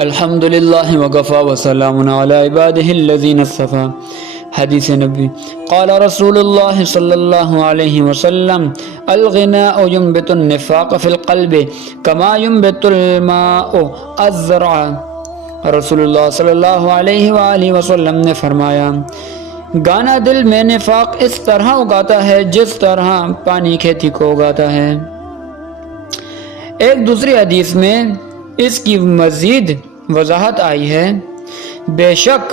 الحمد للہ وکفی وسلام علی عبادہ الذین اصطفی۔ حدیث نبی قال رسول اللہ صلی اللہ علیہ وسلم الغناء ينبت النفاق في القلب كما ينبت الماء الزرع۔ رسول اللہ صلی اللہ علیہ وآلہ وسلم نے فرمایا، گانا دل میں نفاق اس طرح اگاتا ہے جس طرح پانی کھیتی کو اگاتا ہے۔ ایک دوسری حدیث میں اس کی مزید وضاحت آئی ہے، بے شک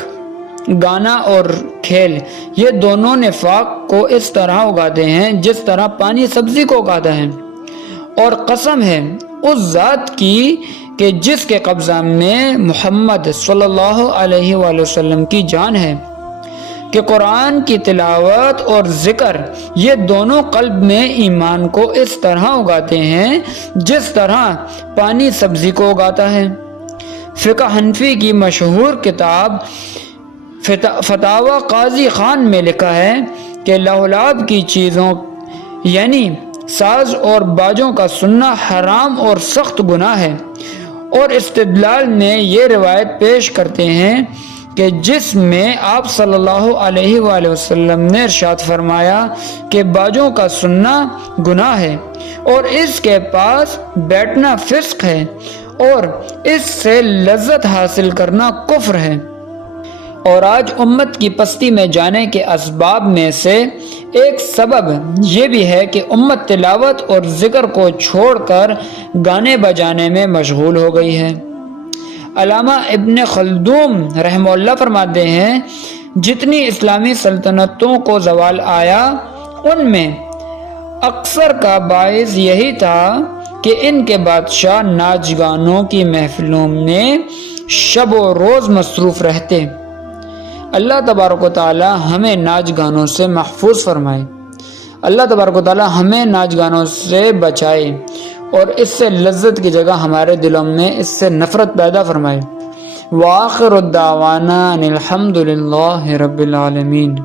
گانا اور کھیل یہ دونوں نفاق کو اس طرح اگاتے ہیں جس طرح پانی سبزی کو اگاتا ہے، اور قسم ہے اس ذات کی کہ جس کے قبضہ میں محمد صلی اللہ علیہ وآلہ وسلم کی جان ہے، کہ قرآن کی تلاوت اور ذکر یہ دونوں قلب میں ایمان کو اس طرح اگاتے ہیں جس طرح پانی سبزی کو اگاتا ہے۔ فقہ حنفی کی مشہور کتاب فتاوی قاضی خان میں لکھا ہے کہ لہولاب کی چیزوں یعنی ساز اور باجوں کا سننا حرام اور سخت گناہ ہے، اور استدلال میں یہ روایت پیش کرتے ہیں کہ جس میں آپ صلی اللہ علیہ وآلہ وسلم نے ارشاد فرمایا کہ باجوں کا سننا گناہ ہے اور اس کے پاس بیٹھنا فسق ہے اور اس سے لذت حاصل کرنا کفر ہے۔ اور آج امت کی پستی میں جانے کے اسباب میں سے ایک سبب یہ بھی ہے کہ امت تلاوت اور ذکر کو چھوڑ کر گانے بجانے میں مشغول ہو گئی ہے۔ علامہ ابن خلدون رحمہ اللہ فرماتے ہیں، جتنی اسلامی سلطنتوں کو زوال آیا ان میں اکثر کا باعث یہی تھا کہ ان کے بادشاہ ناچ گانوں کی محفلوں میں شب و روز مصروف رہتے۔ اللہ تبارک و تعالی ہمیں ناچ گانوں سے محفوظ فرمائے، اللہ تبارک و تعالی ہمیں ناچ گانوں سے بچائے اور اس سے لذت کی جگہ ہمارے دلوں میں اس سے نفرت پیدا فرمائے۔ وآخر الدعوانا ان الحمد للہ رب العالمین۔